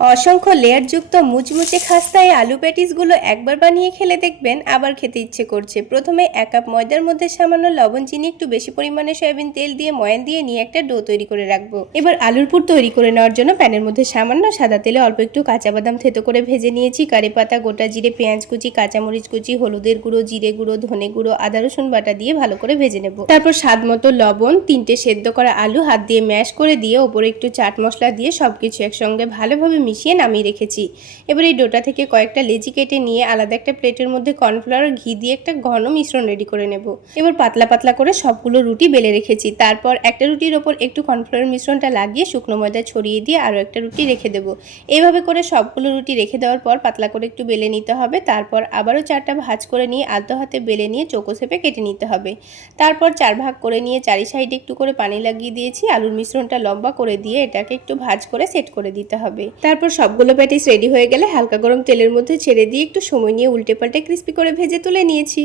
অসংখ্য লেয়ারযুক্ত মুচমুচে খাস্তা এই আলু প্যাটিসগুলো একবার বানিয়ে খেলে দেখবেন, আবার খেতে ইচ্ছে করছে। প্রথমে এক কাপ ময়দার মধ্যে সামান্য লবণ, চিনি, একটু বেশি পরিমাণে সয়াবিন তেল দিয়ে ময়ান দিয়ে নিয়ে একটা ডো তৈরি করে রাখব। এবার আলুর পুর তৈরি করে নেওয়ার জন্য প্যানের মধ্যে সামান্য সাদা তেলে অল্প একটু কাঁচা বাদাম থেতো করে ভেজে নিয়েছি। কারি পাতা, গোটা জিরে, পেঁয়াজ কুচি, কাঁচামরিচ কুচি, হলুদের গুঁড়ো, জিরে গুঁড়ো, ধনে গুঁড়ো, আদা, রসুন বাটা দিয়ে ভালো করে ভেজে নেব। তারপর স্বাদ মতো লবণ, তিনটে সেদ্ধ করা আলু হাত দিয়ে ম্যাশ করে দিয়ে ওপরে একটু চাট মশলা দিয়ে সবকিছু একসঙ্গে ভালোভাবে মিশিয়ে নামিয়ে রেখেছি। এবার এই ডোটা থেকে কয়েকটা লেজি কেটে নিয়ে আলাদা একটা প্লেটের মধ্যে কর্নফ্লাওয়ার ঘি দিয়ে একটা ঘন মিশ্রণ রেডি করে নেব। এবার পাতলা পাতলা করে সবগুলো রুটি বেলে রেখেছি। তারপর একটা রুটির ওপর একটু কর্নফ্লাওয়ার মিশ্রণটা লাগিয়ে শুকনো ময়দা ছড়িয়ে দিয়ে আরও একটা রুটি রেখে দেবো। এইভাবে করে সবগুলো রুটি রেখে দেওয়ার পর পাতলা করে একটু বেলে নিতে হবে। তারপর আবারও চারটা ভাজ করে নিয়ে আলতো হাতে বেলে নিয়ে চোখো শেপে কেটে নিতে হবে। তারপর চার ভাগ করে নিয়ে চারি সাইডে একটু করে পানি লাগিয়ে দিয়েছি। আলুর মিশ্রণটা লম্বা করে দিয়ে এটাকে একটু ভাজ করে সেট করে দিতে হবে। তারপর সবগুলো প্যাটিস রেডি হয়ে গেলে হালকা গরম তেলের মধ্যে ছেড়ে দিয়ে একটু সময় নিয়ে উল্টে পাল্টে ক্রিস্পি করে ভেজে তুলে নিয়েছি।